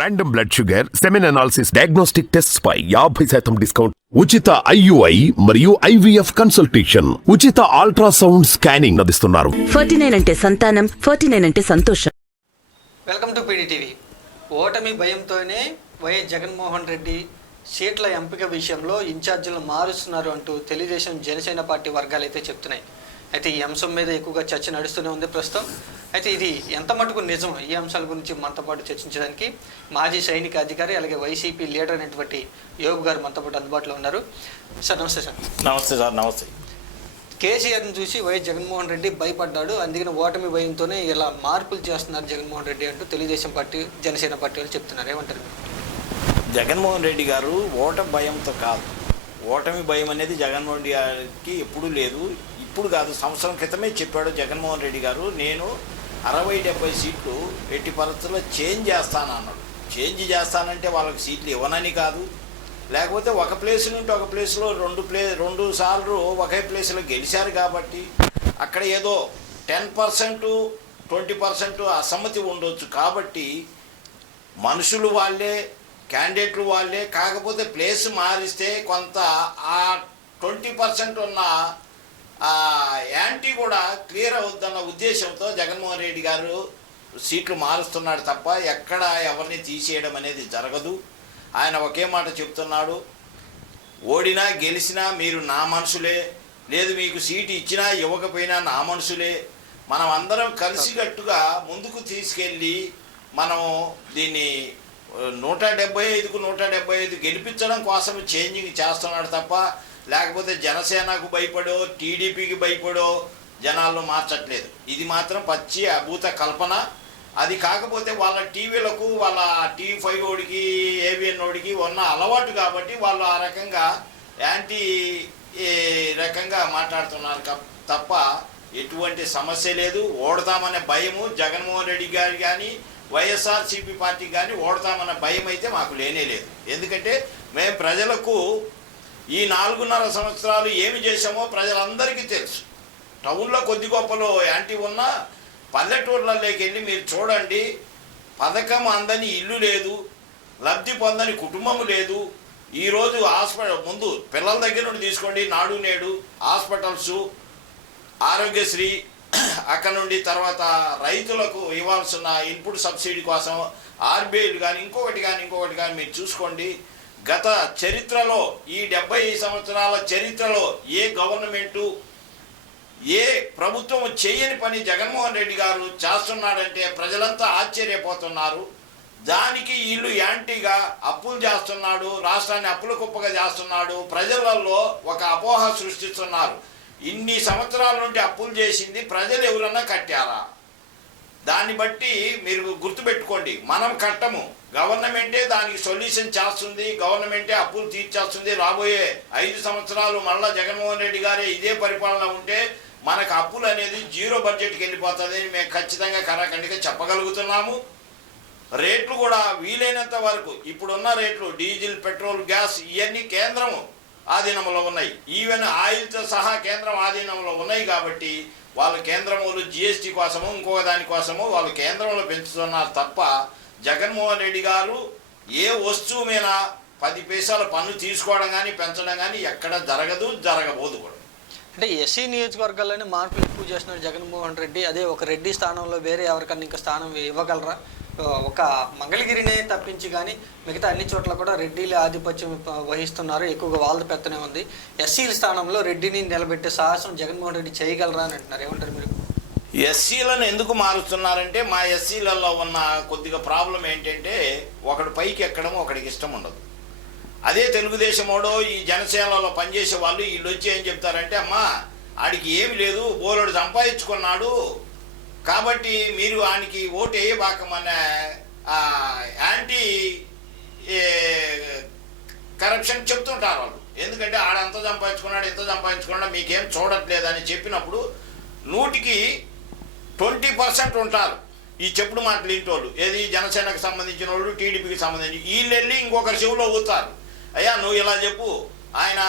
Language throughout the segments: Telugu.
Random blood sugar, semen analysis, diagnostic tests పై 50% డిస్కౌంట్, ఉచిత IUI మరియు IVF కన్సల్టేషన్, ఉచిత అల్ట్రాసౌండ్ స్కానింగ్ అందిస్తున్నారు. 49 అంటే సంతానం, 49 అంటే సంతోషం. Welcome to PDTV. ఓటమి భయంతోనే వైఎస్ జగన్మోహన్ రెడ్డి సీట్ల ఎంపిక విషయంలో ఇన్ఛార్జీలను మారుస్తున్నారు అంటూ తెలుగుదేశం జనసేన పార్టీ వర్గాలు అయితే చెప్తున్నాయి. అయితే ఈ అంశం మీద ఎక్కువగా చర్చ నడుస్తూనే ఉంది ప్రస్తుతం. అయితే ఇది ఎంత మటుకు నిజం, ఈ అంశాల గురించి మనతో పాటు చర్చించడానికి మాజీ సైనిక అధికారి అలాగే వైసీపీ లీడర్ అయినటువంటి యోగ్ గారు మనతో పాటు అందుబాటులో ఉన్నారు. సార్ నమస్తే. సార్ నమస్తే. సార్ నమస్తే. కేసీఆర్ని చూసి వైఎస్ జగన్మోహన్ రెడ్డి భయపడ్డాడు, అందుకని ఓటమి భయంతోనే ఇలా మార్పులు చేస్తున్నారు జగన్మోహన్ రెడ్డి అంటూ తెలుగుదేశం పార్టీ జనసేన పార్టీ వాళ్ళు చెప్తున్నారు. ఏమంటారు? జగన్మోహన్ రెడ్డి గారు ఓటమి భయంతో కాదు, ఓటమి భయం అనేది జగన్మోహన్ రెడ్డి గారికి ఎప్పుడూ లేదు. ఇప్పుడు కాదు, సంవత్సరం క్రితమే చెప్పాడు జగన్మోహన్ రెడ్డి గారు, నేను 60-70 సీట్లు ఎట్టి పరిస్థితుల్లో చేంజ్ చేస్తాను అన్నాడు. చేంజ్ చేస్తానంటే వాళ్ళకి సీట్లు ఇవ్వనని కాదు, లేకపోతే ఒక ప్లేస్ నుండి ఒక ప్లేస్లో రెండు సార్లు ఒకే ప్లేస్లో గెలిచారు కాబట్టి అక్కడ ఏదో 10% 20% అసమ్మతి ఉండొచ్చు. కాబట్టి మనుషులు వాళ్ళే, క్యాండిడేట్లు వాళ్ళే, కాకపోతే ప్లేస్ మారిస్తే కొంత ఆ 20% ఉన్న యాంటీ కూడా క్లియర్ అవుద్దన్న ఉద్దేశంతో జగన్మోహన్ రెడ్డి గారు సీట్లు మారుస్తున్నాడు తప్ప ఎక్కడ ఎవరిని తీసేయడం అనేది జరగదు. ఆయన ఒకే మాట చెప్తున్నాడు, ఓడినా గెలిచినా మీరు నా మనుషులే, లేదు మీకు సీటు ఇచ్చినా ఇవ్వకపోయినా నా మనుషులే, మనం అందరం కలిసికట్టుగా ముందుకు తీసుకెళ్ళి మనం దీన్ని 175కు 175 గెలిపించడం కోసం చేంజింగ్ చేస్తున్నాడు తప్ప లేకపోతే జనసేనకు భయపడో టీడీపీకి భయపడో జనాలను మార్చట్లేదు. ఇది మాత్రం పచ్చి అభూత కల్పన. అది కాకపోతే వాళ్ళ టీవీలకు, వాళ్ళ TV5 ఓడికి, ABN ఓడికి ఉన్న అలవాటు కాబట్టి వాళ్ళు ఆ రకంగా యాంటీ రకంగా మాట్లాడుతున్నారు తప్ప ఎటువంటి సమస్య లేదు. ఓడతామనే భయము జగన్మోహన్ రెడ్డి గారు కానీ వైఎస్ఆర్సీపీ పార్టీకి కానీ ఓడతామన్న భయం అయితే మాకు లేనే లేదు. ఎందుకంటే మేము ప్రజలకు ఈ 4.5 సంవత్సరాలు ఏమి చేశామో ప్రజలందరికీ తెలుసు. టౌన్లో కొద్ది గొప్పలో యాంటీ ఉన్నా పల్లెటూర్లలోకి వెళ్ళి మీరు చూడండి, పథకం అందని ఇల్లు లేదు, లబ్ధి పొందని కుటుంబం లేదు. ఈరోజు హాస్పిటల్ ముందు పిల్లల దగ్గర నుండి తీసుకోండి, నాడు నేడు హాస్పిటల్స్, ఆరోగ్యశ్రీ, అక్కడ నుండి తర్వాత రైతులకు ఇవ్వాల్సిన ఇన్పుట్ సబ్సిడీ కోసం RBIలు కానీ ఇంకొకటి కానీ మీరు చూసుకోండి. గత చరిత్రలో ఈ 70 సంవత్సరాల చరిత్రలో ఏ గవర్నమెంటు, ఏ ప్రభుత్వం చేయని పని జగన్మోహన్ రెడ్డి గారు చేస్తున్నాడంటే ప్రజలంతా ఆశ్చర్యపోతున్నారు. దానికి వీళ్ళు యాంటీగా అప్పులు చేస్తున్నాడు, రాష్ట్రాన్ని అప్పుల కుప్పగా చేస్తున్నాడు, ప్రజలలో ఒక అపోహ సృష్టిస్తున్నారు. ఇన్ని సంవత్సరాల నుండి అప్పులు చేసింది ప్రజలు ఎవరన్నా కట్టారా? దాన్ని బట్టి మీరు గుర్తుపెట్టుకోండి, మనం కట్టము, గవర్నమెంటే దానికి సొల్యూషన్ చేస్తుంది, గవర్నమెంటే అప్పులు తీర్చేస్తుంది. రాబోయే 5 సంవత్సరాలు మళ్ళా జగన్మోహన్ రెడ్డి గారే ఇదే పరిపాలన ఉంటే మనకు అప్పులు అనేది 0 బడ్జెట్కి వెళ్ళిపోతుంది అని మేము ఖచ్చితంగా కరాఖండిగా చెప్పగలుగుతున్నాము. రేట్లు కూడా వీలైనంత వరకు ఇప్పుడున్న రేట్లు డీజిల్, పెట్రోల్, గ్యాస్ ఇవన్నీ కేంద్రం ఆధీనంలో ఉన్నాయి. ఈవెన్ ఆయిల్తో సహా కేంద్రం ఆధీనంలో ఉన్నాయి. కాబట్టి వాళ్ళు కేంద్రములు GST కోసము ఇంకొక దానికోసము వాళ్ళు కేంద్రంలో పెంచుతున్నారు తప్ప జగన్మోహన్ రెడ్డి గారు ఏ వస్తువు మీద 10 పైసల పన్ను తీసుకోవడం కానీ పెంచడం కానీ ఎక్కడ జరగబోదు కూడా. అంటే SC నియోజకవర్గాల్లోనే మార్పులు ఎక్కువ చేస్తున్నారు జగన్మోహన్ రెడ్డి. అదే ఒక రెడ్డి స్థానంలో వేరే ఎవరికన్నా ఇంకా స్థానం ఇవ్వగలరా? ఒక మంగళగిరినే తప్పించి కానీ మిగతా అన్ని చోట్ల కూడా రెడ్డిలే ఆధిపత్యం వహిస్తున్నారు, ఎక్కువగా వాళ్ళ పెత్తనే ఉంది. SCల స్థానంలో రెడ్డిని నిలబెట్టే సాహసం జగన్మోహన్ రెడ్డి చేయగలరా అని అంటున్నారు. ఏమంటారు మీరు? SCలను ఎందుకు మారుస్తున్నారంటే మా SCలలో ఉన్న కొద్దిగా ప్రాబ్లం ఏంటంటే ఒకడు పైకి ఎక్కడం ఒకడికి ఇష్టం ఉండదు. అదే తెలుగుదేశమోడో ఈ జనసేనలో పనిచేసే వాళ్ళు వీళ్ళు వచ్చి ఏం చెప్తారంటే, అమ్మా ఆడికి ఏమి లేదు, బోలెడు సంపాదించుకున్నాడు కాబట్టి మీరు ఆయనకి ఓటు వేయబాకమనే యాంటీ కరప్షన్ చెప్తుంటారు వాళ్ళు. ఎందుకంటే ఆడ అంత సంపాదించుకున్నాడు, ఎంత సంపాదించుకున్నాడు, మీకేం చూడట్లేదని చెప్పినప్పుడు 100కి 20% ఉంటారు ఈ చెప్పుడు మాటలు ఇంటోళ్ళు. ఏది జనసేనకు సంబంధించిన వాళ్ళు, టీడీపీకి సంబంధించి వీళ్ళు వెళ్ళి ఇంకొకరి చెవులో ఊతారు, అయ్యా నువ్వు ఇలా చెప్పు, ఆయన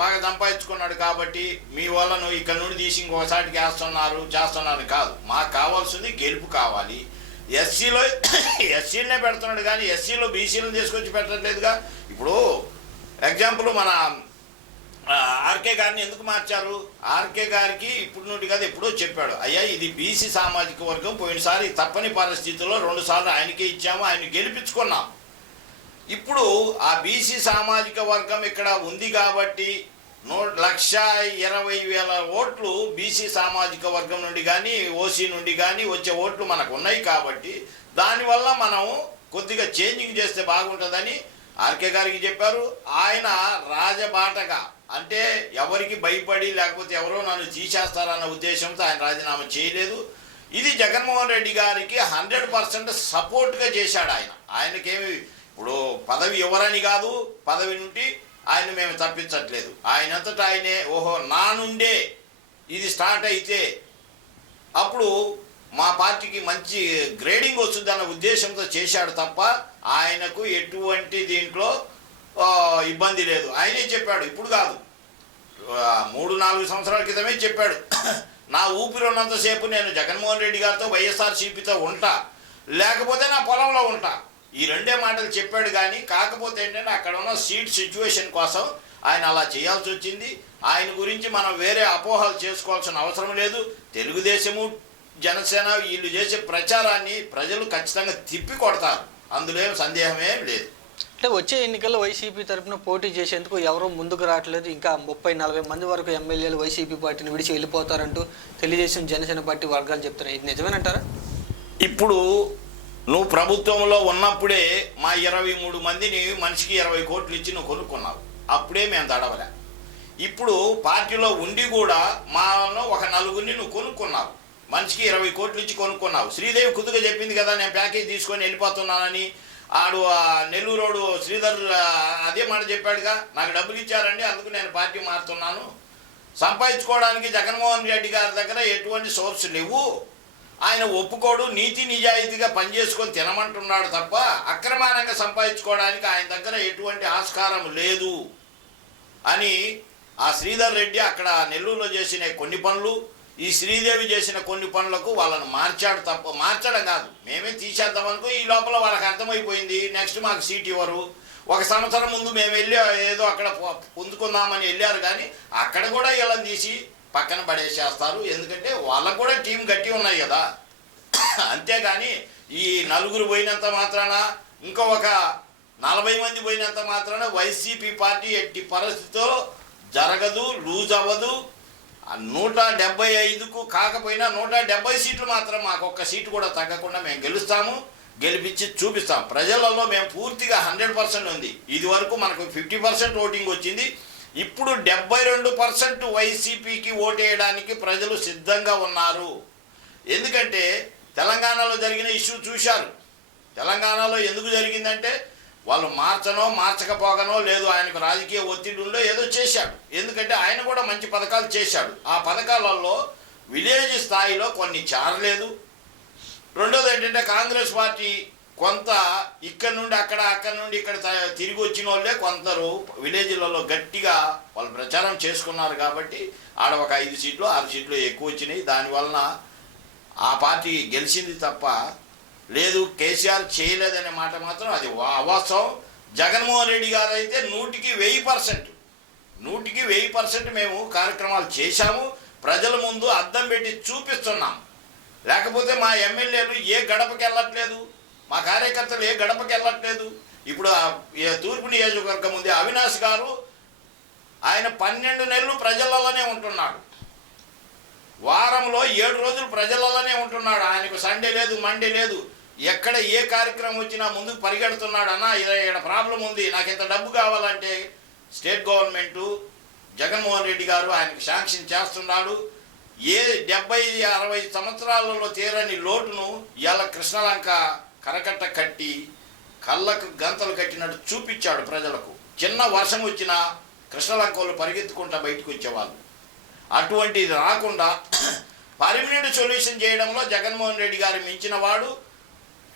బాగా సంపాదించుకున్నాడు కాబట్టి మీ వల్ల నువ్వు ఇక్కడ నుండి తీసి ఇంకొకసారికి చేస్తున్నారు కాదు. మాకు కావాల్సింది గెలుపు కావాలి. ఎస్సీలనే పెడుతున్నాడు కానీ ఎస్సీలో బీసీలను తీసుకొచ్చి పెట్టట్లేదుగా. ఇప్పుడు ఎగ్జాంపుల్ మన ఆర్కే గారిని ఎందుకు మార్చారు? ఆర్కే గారికి ఇప్పుడు నుండి కాదు ఎప్పుడో చెప్పాడు, అయ్యా ఇది బీసీ సామాజిక వర్గం, పోయినసారి తప్పని పరిస్థితుల్లో 2 సార్లు ఆయనకే ఇచ్చాము, ఆయన గెలిపించుకున్నాం. ఇప్పుడు ఆ బీసీ సామాజిక వర్గం ఇక్కడ ఉంది కాబట్టి 1,20,000 ఓట్లు బీసీ సామాజిక వర్గం నుండి కానీ ఓసీ నుండి కానీ వచ్చే ఓట్లు మనకు ఉన్నాయి కాబట్టి దానివల్ల మనం కొద్దిగా చేంజింగ్ చేస్తే బాగుంటుందని ఆర్కే గారికి చెప్పారు. ఆయన రాజబాటగా అంటే ఎవరికి భయపడి లేకపోతే ఎవరో నన్ను తీసేస్తారన్న ఉద్దేశంతో ఆయన రాజీనామా చేయలేదు. ఇది జగన్మోహన్ రెడ్డి గారికి 100% సపోర్ట్గా చేశాడు. ఆయనకేమి ఇప్పుడు పదవి ఎవరని కాదు, పదవి నుండి ఆయన మేము తప్పించట్లేదు. ఆయనంతటా ఆయనే ఓహో నా నుండే ఇది స్టార్ట్ అయితే అప్పుడు మా పార్టీకి మంచి గ్రేడింగ్ వస్తుందన్న ఉద్దేశంతో చేశాడు తప్ప ఆయనకు ఎటువంటి దీంట్లో ఇబ్బంది లేదు. ఆయనే చెప్పాడు, ఇప్పుడు కాదు 3-4 సంవత్సరాల క్రితమే చెప్పాడు, నా ఊపిరి ఉన్నంతసేపు నేను జగన్మోహన్ రెడ్డి గారితో వైఎస్ఆర్సీపీతో ఉంటా, లేకపోతే నా పొలంలో ఉంటా. ఈ 2 మాటలు చెప్పాడు. కానీ కాకపోతే ఏంటంటే అక్కడ ఉన్న సీట్ సిచ్యువేషన్ కోసం ఆయన అలా చేయాల్సి వచ్చింది. ఆయన గురించి మనం వేరే అపోహలు చేసుకోవాల్సిన అవసరం లేదు. తెలుగుదేశము జనసేన వీళ్ళు చేసే ప్రచారాన్ని ప్రజలు ఖచ్చితంగా తిప్పి కొడతారు, అందులో ఏం సందేహమే లేదు. అంటే వచ్చే ఎన్నికల్లో వైసీపీ తరఫున పోటీ చేసేందుకు ఎవరూ ముందుకు రావట్లేదు. ఇంకా 30-40 మంది వరకు ఎమ్మెల్యేలు వైసీపీ పార్టీని విడిచి వెళ్ళిపోతారంటూ తెలుగుదేశం జనసేన పార్టీ వర్గాలు చెప్తున్నాయి. ఇది నిజమేనంటారా? ఇప్పుడు నువ్వు ప్రభుత్వంలో ఉన్నప్పుడే మా 23 మందిని మనిషికి 20 కోట్లు ఇచ్చి నువ్వు కొనుక్కున్నావు, అప్పుడే మేము తడవలే. ఇప్పుడు పార్టీలో ఉండి కూడా మాలో ఒక 4గురిని నువ్వు కొనుక్కున్నావు, మనిషికి 20 కోట్లు ఇచ్చి కొనుక్కున్నావు. శ్రీదేవి కుదుగా చెప్పింది కదా నేను ప్యాకేజ్ తీసుకొని వెళ్ళిపోతున్నానని. ఆడు నెల్లూరోడు శ్రీధర్ అదే మాట చెప్పాడుగా, నాకు డబ్బులు ఇచ్చారండి అందుకు నేను పార్టీ మారుతున్నాను. సంపాదించుకోవడానికి జగన్మోహన్ రెడ్డి గారి దగ్గర ఎటువంటి సోర్స్ లేవు. ఆయన ఒప్పుకోడు, నీతి నిజాయితీగా పనిచేసుకొని తినమంటున్నాడు తప్ప అక్రమానంగా సంపాదించుకోవడానికి ఆయన దగ్గర ఎటువంటి ఆస్కారం లేదు అని ఆ శ్రీధర్ రెడ్డి అక్కడ నెల్లూరులో చేసిన కొన్ని పనులు, ఈ శ్రీదేవి చేసిన కొన్ని పనులకు వాళ్ళను మార్చాడు తప్ప, మార్చడం కాదు మేమే తీసేద్దాం అనుకో. ఈ లోపల వాళ్ళకి అర్థమైపోయింది నెక్స్ట్ మాకు సీట్ ఇవ్వరు. 1 సంవత్సరం ముందు మేము వెళ్ళి ఏదో అక్కడ పొందుకుందామని వెళ్ళారు కానీ అక్కడ కూడా వీళ్ళని తీసి పక్కన పడేసేస్తారు. ఎందుకంటే వాళ్ళకు కూడా టీం గట్టి ఉన్నాయి కదా. అంతేగాని ఈ 4 పోయినంత మాత్రాన ఇంకో ఒక 40 మంది పోయినంత మాత్రాన వైసీపీ పార్టీ ఎట్టి పరిస్థితితో జరగదు, లూజ్ అవ్వదు. 175కు కాకపోయినా 170 సీట్లు మాత్రం మాకు ఒక్క సీటు కూడా తగ్గకుండా మేము గెలుస్తాము, గెలిపించి చూపిస్తాం. ప్రజలలో మేము పూర్తిగా 100% ఉంది. ఇది వరకు మనకు 50% ఓటింగ్ వచ్చింది. ఇప్పుడు 72% వైసీపీకి ఓటేయడానికి ప్రజలు సిద్ధంగా ఉన్నారు. ఎందుకంటే తెలంగాణలో జరిగిన ఇష్యూ చూశారు. తెలంగాణలో ఎందుకు జరిగిందంటే వాళ్ళు మార్చకపోగానో లేదు, ఆయనకు రాజకీయ ఒత్తిడి ఉండో ఏదో చేశాడు. ఎందుకంటే ఆయన కూడా మంచి పథకాలు చేశాడు. ఆ పథకాలలో విలేజ్ స్థాయిలో కొన్ని చేరలేదు. రెండోది ఏంటంటే కాంగ్రెస్ పార్టీ కొంత ఇక్కడ నుండి అక్కడ నుండి ఇక్కడ తిరిగి వచ్చిన వాళ్ళే కొందరు విలేజ్లలో గట్టిగా వాళ్ళు ప్రచారం చేసుకున్నారు కాబట్టి ఆడ ఒక 5 సీట్లు 6 సీట్లు ఎక్కువ వచ్చినాయి. దానివలన ఆ పార్టీ గెలిచింది తప్ప లేదు కేసీఆర్ చేయలేదనే మాట మాత్రం అది అవాస్తవం. జగన్మోహన్ రెడ్డి గారు అయితే 100% మేము కార్యక్రమాలు చేశాము, ప్రజల ముందు అద్దం పెట్టి చూపిస్తున్నాం. లేకపోతే మా ఎమ్మెల్యేలు ఏ గడపకి వెళ్ళట్లేదు, మా కార్యకర్తలు ఏ గడపకి వెళ్ళట్లేదు. ఇప్పుడు తూర్పు నియోజకవర్గం ఉంది, అవినాష్ గారు ఆయన 12 నెలలు ప్రజలలోనే ఉంటున్నాడు. వారంలో 7 రోజులు ప్రజలలోనే ఉంటున్నాడు. ఆయనకు సండే లేదు, మండే లేదు. ఎక్కడ ఏ కార్యక్రమం వచ్చినా ముందుకు పరిగెడుతున్నాడు. అన్న ఇక్కడ ప్రాబ్లం ఉంది, నాకు ఇంత డబ్బు కావాలంటే స్టేట్ గవర్నమెంటు జగన్మోహన్ రెడ్డి గారు ఆయనకు శాంక్షన్ చేస్తున్నాడు. ఏ 70-60 సంవత్సరాలలో తీరని లోటును ఇవాళ కృష్ణలంక కరకట్ట కట్టి కళ్ళకు గంతలు కట్టినట్టు చూపించాడు ప్రజలకు. చిన్న వర్షం వచ్చినా కృష్ణలంకలు పరిగెత్తుకుంటా బయటకు వచ్చేవాళ్ళు. అటువంటిది రాకుండా పర్మనెంట్ సొల్యూషన్ చేయడంలో జగన్మోహన్ రెడ్డి గారు మించిన వాడు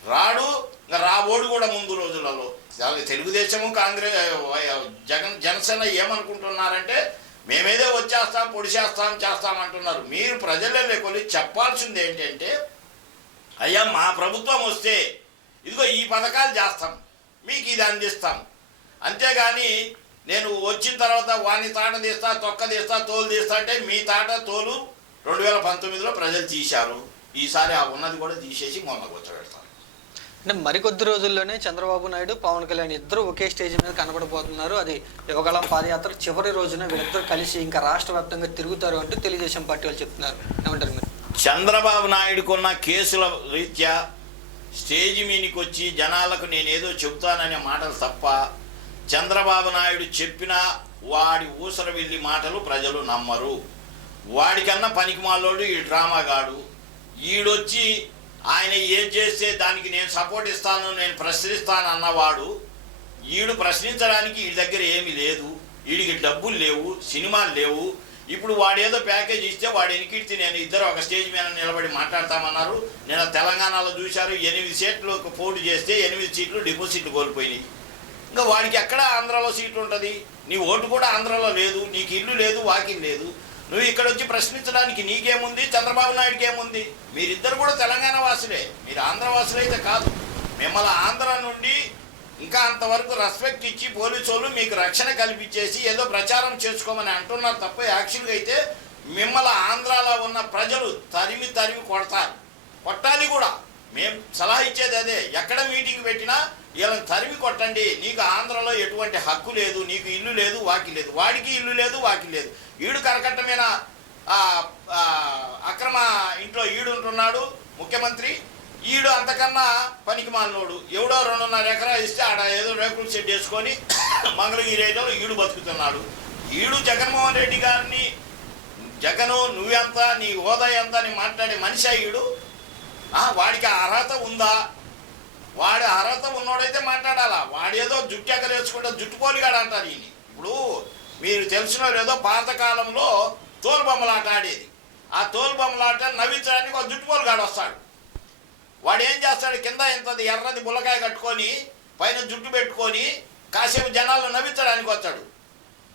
రాడు, రాబోడు కూడా ముందు రోజులలో. తెలుగుదేశము కాంగ్రెస్ జనసేన ఏమనుకుంటున్నారంటే మేమేదో వచ్చేస్తాం పొడిచేస్తాం చేస్తామంటున్నారు. మీరు ప్రజలే లేకొని చెప్పాల్సింది ఏంటంటే అయ్యా మా ప్రభుత్వం వస్తే ఇదిగో ఈ పథకాలు చేస్తాం, మీకు ఇది అందిస్తాం, అంతేగాని నేను వచ్చిన తర్వాత వాని తాట తీస్తా, తొక్క తీస్తా, తోలు తీస్తా అంటే మీ తాట తోలు 2019లో ప్రజలు తీశారు. ఈసారి ఆ ఉన్నది కూడా తీసేసి మొన్న కూర్చోబెడతారు. అంటే మరికొద్ది రోజుల్లోనే చంద్రబాబు నాయుడు, పవన్ కళ్యాణ్ ఇద్దరు ఒకే స్టేజ్ మీద కనబడబోతున్నారు. అది యువగళం పాదయాత్ర చివరి రోజున వీళ్ళిద్దరు కలిసి ఇంకా రాష్ట్ర వ్యాప్తంగా తిరుగుతారు అంటూ తెలుగుదేశం పార్టీ వాళ్ళు చెప్తున్నారు. ఏమంటారు మీరు? చంద్రబాబు నాయుడుకున్న కేసుల రీత్యా స్టేజ్ మీనికి వచ్చి జనాలకు నేనేదో చెబుతాననే మాటలు తప్ప చంద్రబాబు నాయుడు చెప్పిన వాడి ఊసర వెళ్ళి మాటలు ప్రజలు నమ్మరు. వాడికన్నా పనికిమాలోడు ఈ డ్రామాగాడు. ఈడొచ్చి ఆయన ఏం చేస్తే దానికి నేను సపోర్ట్ ఇస్తాను, నేను ప్రశ్నిస్తాను అన్నవాడు ఈడు ప్రశ్నించడానికి వీడి దగ్గర ఏమీ లేదు, వీడికి డబ్బులు లేవు, సినిమాలు లేవు. ఇప్పుడు వాడేదో ప్యాకేజ్ ఇస్తే వాడు ఎనికిడితే నేను ఇద్దరు ఒక స్టేజ్ మీద నిలబడి మాట్లాడతామన్నారు. నేను తెలంగాణలో చూశారు 8 సీట్లు పోటీ చేస్తే 8 సీట్లు డిపాజిట్లు కోల్పోయినాయి. ఇంకా వాడికి ఎక్కడ ఆంధ్రాలో సీట్లు ఉంటుంది? నీ ఓటు కూడా ఆంధ్రాలో లేదు, నీకు ఇల్లు లేదు, వాకిల్ లేదు. నువ్వు ఇక్కడ వచ్చి ప్రశ్నించడానికి నీకేముంది, చంద్రబాబు నాయుడుకి ఏముంది? మీరిద్దరు కూడా తెలంగాణ వాసులే, మీరు ఆంధ్ర వాసులు అయితే కాదు. మిమ్మల్ని ఆంధ్ర నుండి ఇంకా అంతవరకు రెస్పెక్ట్ ఇచ్చి పోలీసు వాళ్ళు మీకు రక్షణ కల్పించేసి ఏదో ప్రచారం చేసుకోమని అంటున్నారు తప్ప యాక్చువల్గా అయితే మిమ్మల్ని ఆంధ్రాలో ఉన్న ప్రజలు తరిమి కొడతారు, కొట్టాలి కూడా. మేము సలహా ఇచ్చేది అదే. ఎక్కడ మీటింగ్ పెట్టినా వీళ్ళని తరిమి కొట్టండి. నీకు ఆంధ్రలో ఎటువంటి హక్కు లేదు, నీకు ఇల్లు లేదు, వాకి లేదు. వాడికి ఇల్లు లేదు, వాకి లేదు. ఈడు కరకట్టమైన అక్రమ ఇంట్లో ఈడుంటున్నాడు ముఖ్యమంత్రి. ఈడు అంతకన్నా పనికి మాలినోడు. ఎవడో 2.5 ఎకరాలు ఇస్తే ఆడ ఏదో రేకులు సెట్ చేసుకొని మంగళగిరి ఏరియాలో ఈడు బతుకుతున్నాడు. ఈడు జగన్మోహన్ రెడ్డి గారిని జగను నువ్వెంత, నీ హోదా ఎంత అని మాట్లాడే మనిషి ఈడు. వాడికి అర్హత ఉందా? వాడి అర్హత ఉన్నోడైతే మాట్లాడాలా. వాడేదో జుట్టు ఎగరేసుకుంటే జుట్టుపోలిగాడు అంటారు ఈయన. ఇప్పుడు మీరు తెలిసిన ఏదో పాతకాలంలో తోలుబొమ్మలాట ఆడేది. ఆ తోలుబొమ్మలాట నవ్వించడానికి ఒక జుట్టుపోలుగాడు వస్తాడు. వాడు ఏం చేస్తాడు? కింద ఇంతది ఎర్రది బుల్లకాయ కట్టుకొని పైన జుట్టు పెట్టుకొని కాసేపు జనాలను నవ్వించడానికి వచ్చాడు.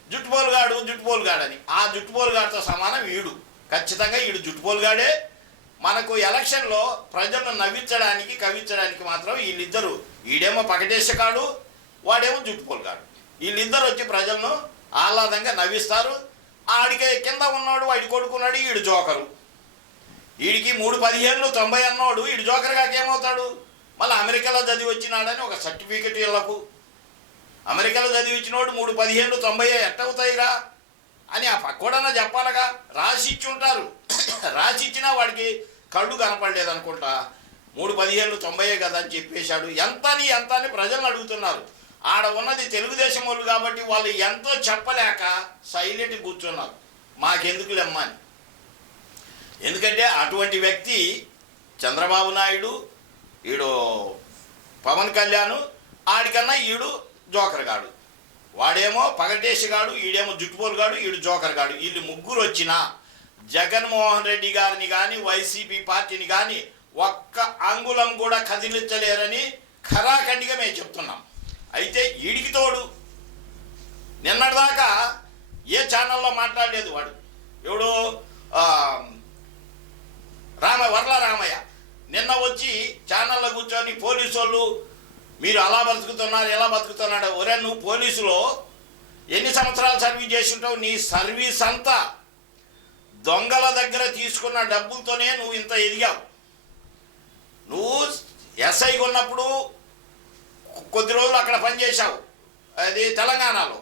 జుట్టుపోలుగాడని. ఆ జుట్టుపోలుగాడితో సమానం ఈడు. ఖచ్చితంగా ఈడు జుట్టుపోలుగాడే. మనకు ఎలక్షన్లో ప్రజలను నవ్వించడానికి కవించడానికి మాత్రం వీళ్ళిద్దరు, ఈడేమో పకటేశకాడు, వాడేమో జుట్టుపోలుగాడు. వీళ్ళిద్దరు వచ్చి ప్రజలను ఆహ్లాదంగా నవ్విస్తారు. ఆడికి కింద ఉన్నాడు, వాడి కొడుకున్నాడు, ఈడు జోకరు. వీడికి 3-15 90 అన్నోడు వీడు జోకర్ గారికి ఏమవుతాడు? మళ్ళీ అమెరికాలో చదివి వచ్చినాడని ఒక సర్టిఫికెట్ వీళ్ళకు. అమెరికాలో చదివి వచ్చినోడు 3-15 90 ఎట్టవుతాయిరా అని ఆ పక్కోడన్నా చెప్పాలగా. రాసిచ్చి ఉంటారు. రాసిచ్చినా వాడికి కళ్ళు కనపడలేదనుకుంటా. 3-15 90 కదా అని చెప్పేశాడు. ఎంత అని ప్రజలను అడుగుతున్నారు. ఆడ ఉన్నది తెలుగుదేశం వాళ్ళు కాబట్టి వాళ్ళు ఎంతో చెప్పలేక సైలెంట్ కూర్చున్నారు. మాకెందుకు లెమ్మని. ఎందుకంటే అటువంటి వ్యక్తి చంద్రబాబు నాయుడు, ఈడు పవన్ కళ్యాణ్, ఆడికన్నా ఈడు జోకర్ గాడు. వాడేమో పగటేసిగాడు, ఈడేమో జుట్టుపోలుగాడు, ఈడు జోకర్ గాడు. వీళ్ళు ముగ్గురు వచ్చినా జగన్మోహన్ రెడ్డి గారిని కానీ వైసీపీ పార్టీని కానీ ఒక్క అంగుళం కూడా కదిలించలేరని ఖరాఖండిగా మేము చెప్తున్నాం. అయితే ఈడికి తోడు నిన్నటిదాకా ఏ ఛానల్లో మాట్లాడలేదు వాడు. ఎవడో వర్ల రామయ్య నిన్న వచ్చి ఛానల్లో కూర్చొని పోలీసు వాళ్ళు మీరు అలా బతుకుతున్నారు, ఎలా బతుకుతున్నాడు. ఒరే నువ్వు పోలీసులో ఎన్ని సంవత్సరాలు సర్వీస్ చేసి ఉంటావు? నీ సర్వీస్ అంతా దొంగల దగ్గర తీసుకున్న డబ్బులతోనే నువ్వు ఇంత ఎదిగావు. నువ్వు ఎస్ఐగా ఉన్నప్పుడు కొద్ది రోజులు అక్కడ పనిచేశావు, అది తెలంగాణలో.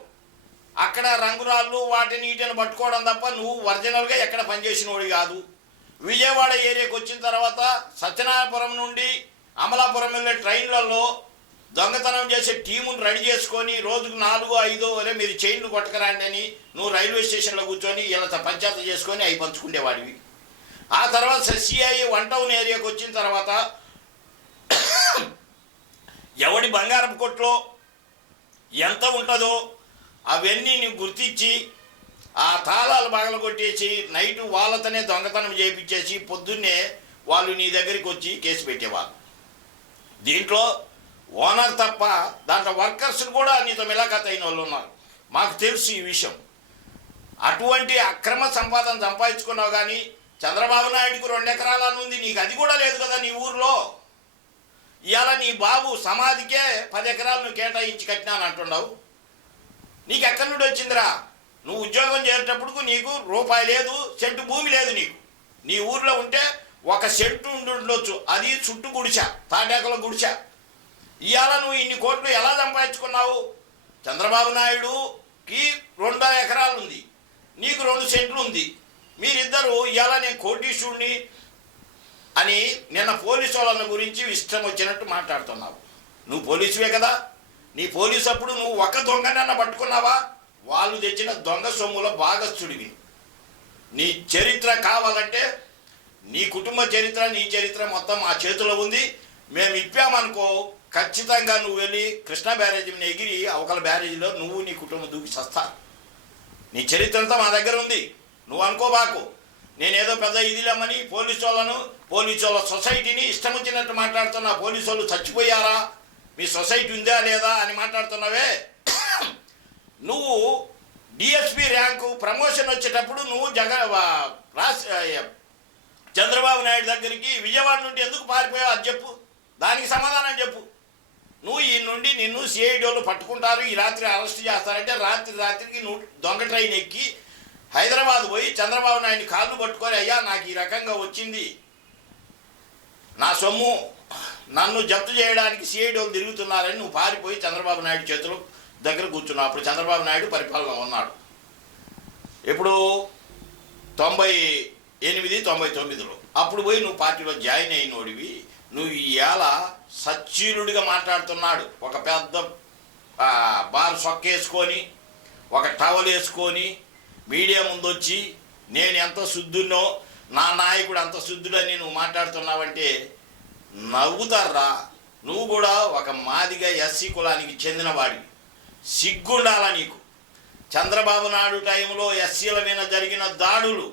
అక్కడ రంగురాళ్ళు వాటిని వీటిని పట్టుకోవడం తప్ప నువ్వు ఒరిజినల్గా ఎక్కడ పనిచేసినోడి కాదు. విజయవాడ ఏరియాకి వచ్చిన తర్వాత సత్యనారాయణపురం నుండి అమలాపురం వెళ్ళే ట్రైన్లలో దొంగతనం చేసే టీమును రెడీ చేసుకొని రోజుకు 4-5 వరే మీరు చైన్లు కొట్టకరాండి అని నువ్వు రైల్వే స్టేషన్లో కూర్చొని ఇలా పంచాయతీ చేసుకొని అవి పంచుకునేవాడివి. ఆ తర్వాత సిఐ 1 టౌన్ ఏరియాకి వచ్చిన తర్వాత ఎవడి బంగారం కొట్లో ఎంత ఉంటుందో అవన్నీ నువ్వు గుర్తించి ఆ తాళాలు బాగలు కొట్టేసి నైటు వాళ్ళతోనే దొంగతనం చేయించేసి పొద్దున్నే వాళ్ళు నీ దగ్గరికి వచ్చి కేసు పెట్టేవాళ్ళు. దీంట్లో ఓనర్ తప్ప దాంట్లో వర్కర్స్ కూడా నీతో మిలాఖత్ అయిన వాళ్ళు ఉన్నారు. మాకు తెలుసు ఈ విషయం. అటువంటి అక్రమ సంపాదన సంపాదించుకున్నావు కానీ చంద్రబాబు నాయుడుకు 2 ఎకరాలను ఉంది, నీకు అది కూడా లేదు కదా నీ ఊర్లో. ఇవాళ నీ బాబు సమాధికే 10 ఎకరాలు నువ్వు కేటాయించి కట్టినాను అంటున్నావు. నీకు ఎక్కడి నుండి వచ్చిందిరా? నువ్వు ఉద్యోగం చేసేటప్పుడు నీకు రూపాయి లేదు, సెంటు భూమి లేదు నీకు. నీ ఊర్లో ఉంటే 1 సెంటు ఉండొచ్చు, అది చుట్టూ గుడిసా, తాటాకుల గుడిసా. ఇవాళ నువ్వు ఇన్ని కోట్లు ఎలా సంపాదించుకున్నావు? చంద్రబాబు నాయుడుకి 2 ఎకరాలు ఉంది, నీకు 2 సెంట్లు ఉంది. మీరిద్దరూ ఇవాళ నేను కోటీశ్వరుని అని నిన్న పోలీసు వాళ్ళ గురించి ఇష్టం వచ్చినట్టు మాట్లాడుతున్నావు. నువ్వు పోలీసువే కదా, నీ పోలీసు అప్పుడు నువ్వు ఒక దొంగనన్నా పట్టుకున్నావా? వాళ్ళు తెచ్చిన దొంగ సొమ్ములో భాగస్థుడివి. నీ చరిత్ర కావాలంటే నీ కుటుంబ చరిత్ర, నీ చరిత్ర మొత్తం మా చేతిలో ఉంది. మేము ఇప్పామనుకో ఖచ్చితంగా నువ్వు వెళ్ళి కృష్ణా బ్యారేజీ మీద ఎగిరి అవకల బ్యారేజీలో నువ్వు నీ కుటుంబం దూకి సస్తా. నీ చరిత్ర అంతా మా దగ్గర ఉంది, నువ్వు అనుకోబాకు. నేనేదో పెద్ద ఇదిలేమని పోలీసు వాళ్ళ సొసైటీని ఇష్టం వచ్చినట్టు మాట్లాడుతున్నా. పోలీసు వాళ్ళు చచ్చిపోయారా, మీ సొసైటీ ఉందా లేదా అని మాట్లాడుతున్నావే. నువ్వు డిఎస్పీ ర్యాంకు ప్రమోషన్ వచ్చేటప్పుడు నువ్వు చంద్రబాబు నాయుడు దగ్గరికి విజయవాడ నుండి ఎందుకు పారిపోయావు అది చెప్పు, దానికి సమాధానం చెప్పు. నువ్వు ఈ నుండి నిన్ను సిఐడి వాళ్ళు పట్టుకుంటారు, ఈ రాత్రి అరెస్ట్ చేస్తారంటే రాత్రికి నువ్వు దొంగ ట్రైన్ ఎక్కి హైదరాబాద్ పోయి చంద్రబాబు నాయుడిని కాళ్ళు పట్టుకొని, అయ్యా నాకు ఈ రకంగా వచ్చింది, నా సొమ్ము నన్ను జప్తు చేయడానికి సిఐడి వాళ్ళు తిరుగుతున్నారని నువ్వు పారిపోయి చంద్రబాబు నాయుడు చేతులు దగ్గర కూర్చున్నావు. అప్పుడు చంద్రబాబు నాయుడు పరిపాలన ఉన్నాడు. ఇప్పుడు 98, 99లో అప్పుడు పోయి నువ్వు పార్టీలో జాయిన్ అయినోడివి. నువ్వు ఇవాళ సచ్చీలుడిగా మాట్లాడుతున్నాడు. ఒక పెద్ద బార్ సొక్కేసుకొని, ఒక టవల్ వేసుకొని మీడియా ముందు వచ్చి నేను ఎంత శుద్ధునో, నా నాయకుడు అంత శుద్ధుడని నువ్వు మాట్లాడుతున్నావంటే నవ్వుతారా? నువ్వు కూడా ఒక మాదిగా ఎస్సీ కులానికి చెందిన వాడివి, సిగ్గుండాలా నీకు. చంద్రబాబు నాయుడు టైంలో ఎస్సీల మీద జరిగిన దాడులు,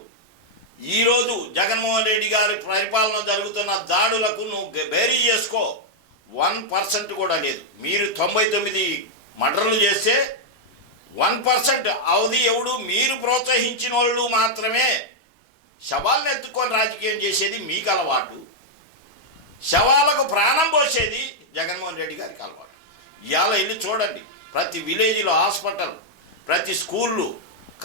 ఈరోజు జగన్మోహన్ రెడ్డి గారి పరిపాలన జరుగుతున్న దాడులకు నువ్వు బేరీ చేసుకో, 1% కూడా లేదు. మీరు 99 మర్డర్లు చేస్తే 1% అవధి ఎవడు? మీరు ప్రోత్సహించిన వాళ్ళు మాత్రమే. శవాలను ఎత్తుకొని రాజకీయం చేసేది మీకు అలవాటు, శవాలకు ప్రాణం పోసేది జగన్మోహన్ రెడ్డి గారికి అలవాటు. ఇవాళ వెళ్ళి చూడండి, ప్రతి విలేజ్లో హాస్పిటల్, ప్రతి స్కూళ్ళు,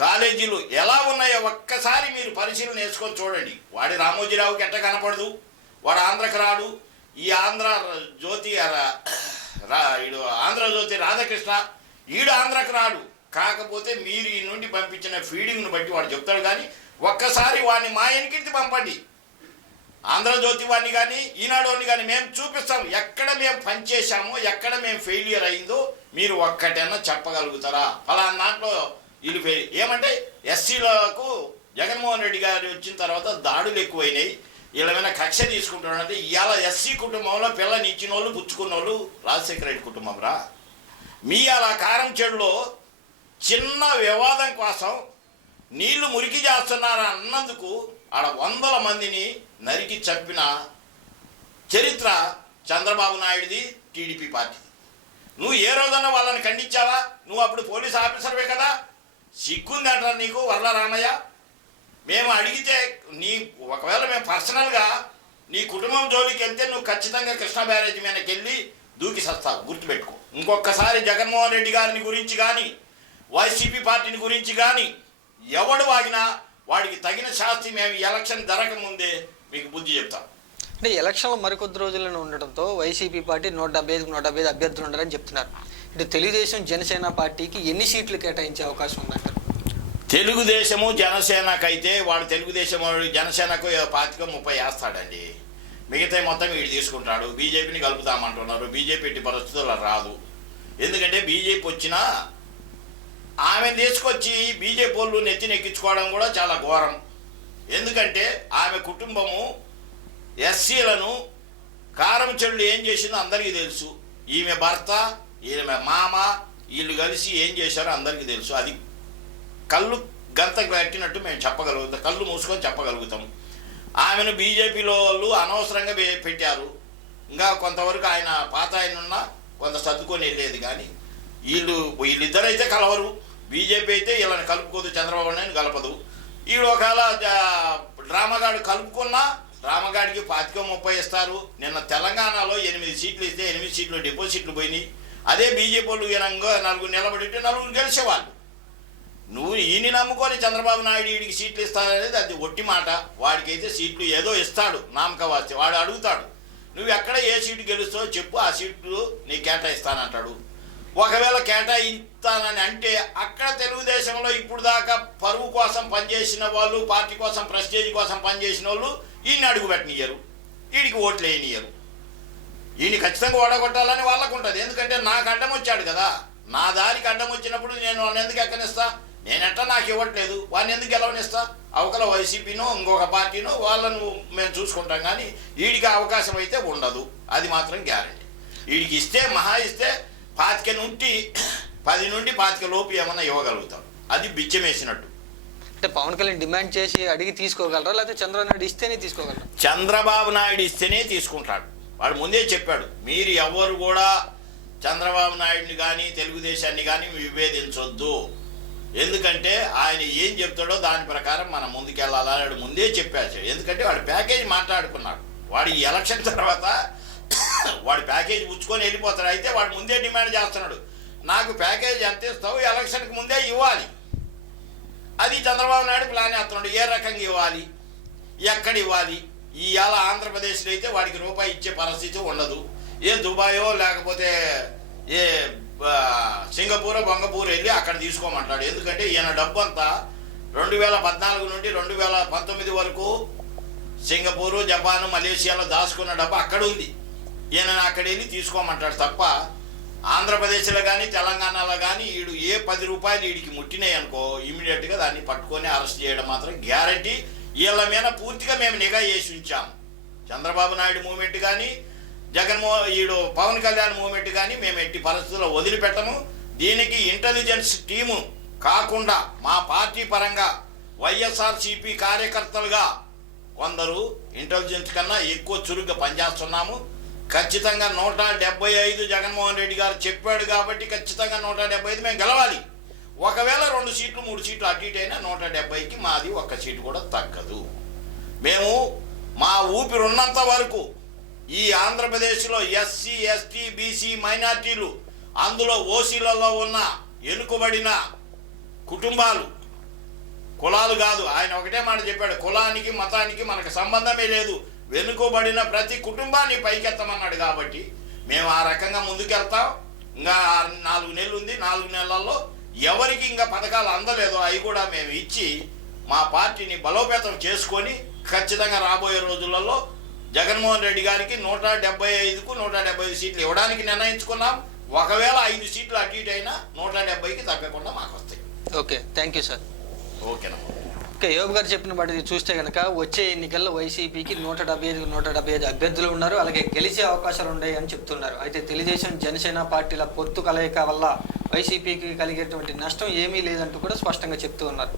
కాలేజీలు ఎలా ఉన్నాయో ఒక్కసారి మీరు పరిశీలన వేసుకొని చూడండి. వాడి రామోజీరావుకి ఎట్ట కనపడదు, వాడు ఆంధ్రకు రాడు. ఈ ఆంధ్రజ్యోతి రాధాకృష్ణ ఈడు ఆంధ్రకు రాడు. కాకపోతే మీరు ఈ నుండి పంపించిన ఫీడింగ్ను బట్టి వాడు చెప్తాడు. కానీ ఒక్కసారి వాడిని మా ఎన్నికటి పంపండి, ఆంధ్రజ్యోతి వాడిని కానీ ఈనాడు వాడిని కానీ మేము చూపిస్తాం. ఎక్కడ మేము పనిచేసామో, ఎక్కడ మేము ఫెయిలియర్ అయిందో మీరు ఒక్కటన్నా చెప్పగలుగుతారా? ఫలానా దాంట్లో వీళ్ళు ఏమంటే ఎస్సీలకు జగన్మోహన్ రెడ్డి గారు వచ్చిన తర్వాత దాడులు ఎక్కువైనాయి, వీళ్ళ మీద కక్ష తీసుకుంటున్నారంటే ఇవాళ ఎస్సీ కుటుంబంలో పిల్లని ఇచ్చిన వాళ్ళు, పుచ్చుకున్న వాళ్ళు రాజశేఖర రెడ్డి కుటుంబం రా. మీ అలా కారం చెడులో చిన్న వివాదం కోసం నీళ్లు మురికి చేస్తున్నారా అన్నందుకు ఆడ 100 మందిని నరికి చంపిన చరిత్ర చంద్రబాబు నాయుడిది, టీడీపీ పార్టీది. నువ్వు ఏ రోజన్నా వాళ్ళని ఖండించావా? నువ్వు అప్పుడు పోలీస్ ఆఫీసర్వే కదా. సిగ్గుందంటారా నీకు వర్ల రామయ్య? మేము అడిగితే ఒకవేళ మేము పర్సనల్గా నీ కుటుంబం జోలికి వెళ్తే నువ్వు ఖచ్చితంగా కృష్ణా బ్యారేజీ మీదకి వెళ్ళి దూకి సస్తావు, గుర్తుపెట్టుకో. ఇంకొకసారి జగన్మోహన్ రెడ్డి గారిని గురించి కానీ, వైసీపీ పార్టీని గురించి కానీ ఎవడు వాగినా వాడికి తగిన శాస్తి మేము ఎలక్షన్ జరగకముందే మీకు బుద్ధి చెప్తాం. అంటే ఎలక్షన్లు మరికొద్ది రోజులను ఉండటంతో వైసీపీ పార్టీ 175 అభ్యర్థులు ఉన్నారని చెప్తున్నారు. ఇటు తెలుగుదేశం జనసేన పార్టీకి ఎన్ని సీట్లు కేటాయించే అవకాశం ఉందంటారు? తెలుగుదేశము జనసేనకైతే వాడు తెలుగుదేశం జనసేనకు 25-30 వేస్తాడండి. మిగతా మొత్తం వీడు తీసుకుంటాడు. బీజేపీని కలుపుతామంటున్నారు. బీజేపీ ఎట్టి పరిస్థితుల్లో రాదు. ఎందుకంటే బీజేపీ వచ్చినా ఆమెను తీసుకొచ్చి బీజేపీ వాళ్ళు నెత్తినెక్కించుకోవడం కూడా చాలా ఘోరం. ఎందుకంటే ఆమె కుటుంబము ఎస్సీలను కారం చెడులు ఏం చేసిందో అందరికీ తెలుసు. ఈమె భర్త, ఈమె మామ వీళ్ళు కలిసి ఏం చేశారో అందరికీ తెలుసు. అది కళ్ళు గంత కట్టినట్టు మేము చెప్పగలుగుతాం, కళ్ళు మూసుకొని చెప్పగలుగుతాం. ఆమెను బీజేపీలో వాళ్ళు అనవసరంగా పెట్టారు. ఇంకా కొంతవరకు ఆయన పాత ఆయన ఉన్నా కొంత సర్దుకొని వెళ్ళేది. కానీ వీళ్ళిద్దరైతే కలవరు. బీజేపీ అయితే వీళ్ళని కలుపుకోదు, చంద్రబాబు నాయుడు కలపదు. వీడు ఒకవేళ డ్రామాగాడు కలుపుకున్నా డ్రామాగాడికి 25-30 ఇస్తారు. నిన్న తెలంగాణలో 8 సీట్లు ఇస్తే 8 సీట్లు డిపాజిట్లు పోయినాయి. అదే బీజేపీ వాళ్ళు వినంగా 4 నిలబడితే 4 గెలిచేవాళ్ళు. నువ్వు ఈయన నమ్ముకొని చంద్రబాబు నాయుడు వీడికి సీట్లు ఇస్తారనేది అది ఒట్టి మాట. వాడికైతే సీట్లు ఏదో ఇస్తాడు నామకవాస్తే. వాడు అడుగుతాడు నువ్వు ఎక్కడ ఏ సీటు గెలుస్తావో చెప్పు, ఆ సీట్లు నీ కేటాయిస్తానంటాడు. ఒకవేళ కేటాయిస్తానని అంటే అక్కడ తెలుగుదేశంలో ఇప్పుడు దాకా పరువు కోసం పనిచేసిన వాళ్ళు, పార్టీ కోసం ప్రెస్టేజ్ కోసం పనిచేసిన వాళ్ళు ఈయన అడుగు పెట్టనియ్యరు, వీడికి ఓట్లు వేయనియ్యరు. ఈయన ఖచ్చితంగా ఓడగొట్టాలని వాళ్ళకు ఉంటుంది. ఎందుకంటే నాకు అడ్డం వచ్చాడు కదా, నా దారికి అడ్డం వచ్చినప్పుడు నేను వాడిని ఎందుకు ఎక్కనిస్తా? నేనెట్టా నాకు ఇవ్వట్లేదు, వాడిని ఎందుకు గెలవనిస్తా? అవకల వైసీపీనో ఇంకొక పార్టీనో వాళ్ళను మేము చూసుకుంటాం, కానీ వీడికి అవకాశం అయితే ఉండదు. అది మాత్రం గ్యారంటీ. వీడికి ఇస్తే మహా ఇస్తే 25 నుండి 10 నుండి 25 లోపు ఏమన్నా ఇవ్వగలుగుతాం. అది బిచ్చమేసినట్టు. అంటే పవన్ కళ్యాణ్ డిమాండ్ చేసి అడిగి తీసుకోగలరా, లేకపోతే చంద్రబాబు నాయుడు ఇస్తేనే తీసుకోగలరా? చంద్రబాబు నాయుడు ఇస్తేనే తీసుకుంటాడు. వాడు ముందే చెప్పాడు, మీరు ఎవరు కూడా చంద్రబాబు నాయుడిని కానీ తెలుగుదేశాన్ని కానీ విభేదించొద్దు, ఎందుకంటే ఆయన ఏం చెప్తాడో దాని ప్రకారం మనం ముందుకెళ్ళాలని వాడు ముందే చెప్పాడు. ఎందుకంటే వాడు ప్యాకేజ్ మాట్లాడుకున్నాడు. వాడు ఈ ఎలక్షన్ తర్వాత వాడు ప్యాకేజ్ పుచ్చుకొని వెళ్ళిపోతాడు. అయితే వాడు ముందే డిమాండ్ చేస్తున్నాడు, నాకు ప్యాకేజ్ ఎంత ఇస్తావు, ఎలక్షన్కి ముందే ఇవ్వాలి. అది చంద్రబాబు నాయుడు ప్లాన్ చేస్తున్నాడు. ఏ రకంగా ఇవ్వాలి, ఎక్కడ ఇవ్వాలి. ఇవాళ ఆంధ్రప్రదేశ్లో అయితే వాడికి రూపాయి ఇచ్చే పరిస్థితి ఉండదు. ఏ దుబాయో లేకపోతే ఏ సింగపూర్ బొంగపూర్ వెళ్ళి అక్కడ తీసుకోమంటాడు. ఎందుకంటే ఈయన డబ్బు అంతా 2014 నుండి 2019 వరకు సింగపూరు, జపాను, మలేషియాలో దాచుకున్న డబ్బు అక్కడ ఉంది. ఈయన అక్కడ వెళ్ళి తీసుకోమంటాడు తప్ప ఆంధ్రప్రదేశ్లో కానీ తెలంగాణలో కానీ వీడు ఏ 10 రూపాయలు వీడికి ముట్టినాయి అనుకో ఇమీడియట్గా దాన్ని పట్టుకొని అరెస్ట్ చేయడం మాత్రం గ్యారంటీ. వీళ్ళ మీద పూర్తిగా మేము నిఘా చేసి ఉంచాము. చంద్రబాబు నాయుడు మూమెంట్ కానీ పవన్ కళ్యాణ్ మూమెంట్ కానీ మేము ఎట్టి పరిస్థితుల్లో వదిలిపెట్టము. దీనికి ఇంటెలిజెన్స్ టీము కాకుండా మా పార్టీ పరంగా వైఎస్ఆర్సీపీ కార్యకర్తలుగా కొందరు ఇంటెలిజెన్స్ కన్నా ఎక్కువ చురుగ్గా పనిచేస్తున్నాము. ఖచ్చితంగా 175 జగన్మోహన్ రెడ్డి గారు చెప్పాడు కాబట్టి ఖచ్చితంగా 175 మేము గెలవాలి. ఒకవేళ 2 సీట్లు 3 సీట్లు అటు ఇటు అయినా 170కి మాది ఒక్క సీటు కూడా తగ్గదు. మేము మా ఊపిరి ఉన్నంత వరకు ఈ ఆంధ్రప్రదేశ్లో ఎస్సీ, ఎస్టీ, బీసీ మైనార్టీలు, అందులో ఓసీలలో ఉన్న వెనుకబడిన కుటుంబాలు, కులాలు కాదు, ఆయన ఒకటే మాట చెప్పాడు, కులానికి మతానికి మనకు సంబంధమే లేదు, వెనుకబడిన ప్రతి కుటుంబాన్ని పైకెత్తమన్నాడు. కాబట్టి మేము ఆ రకంగా ముందుకెళ్తాం. ఇంకా 4 నెలలు ఉంది. 4 నెలల్లో ఎవరికి ఇంకా పథకాలు అందలేదో అవి కూడా మేము ఇచ్చి మా పార్టీని బలోపేతం చేసుకొని ఖచ్చితంగా రాబోయే రోజులలో జగన్మోహన్ రెడ్డి గారికి 175కు 175 సీట్లు ఇవ్వడానికి నిర్ణయించుకున్నాం. ఒకవేళ 5 సీట్లు అటు ఇటు అయినా 170కి తగ్గకుండా మాకు వస్తాయి. Okay, thank you sir. ఓకేనా. ఓకే, యోబు గారు చెప్పిన వాటిని చూస్తే కనుక వచ్చే ఎన్నికల్లో వైసీపీకి 175 అభ్యర్థులు ఉన్నారు, అలాగే గెలిచే అవకాశాలు ఉన్నాయి అని చెప్తున్నారు. అయితే తెలుగుదేశం, జనసేన పార్టీల పొత్తు కలయిక వల్ల వైసీపీకి కలిగేటువంటి నష్టం ఏమీ లేదంటూ కూడా స్పష్టంగా చెప్తూ ఉన్నారు.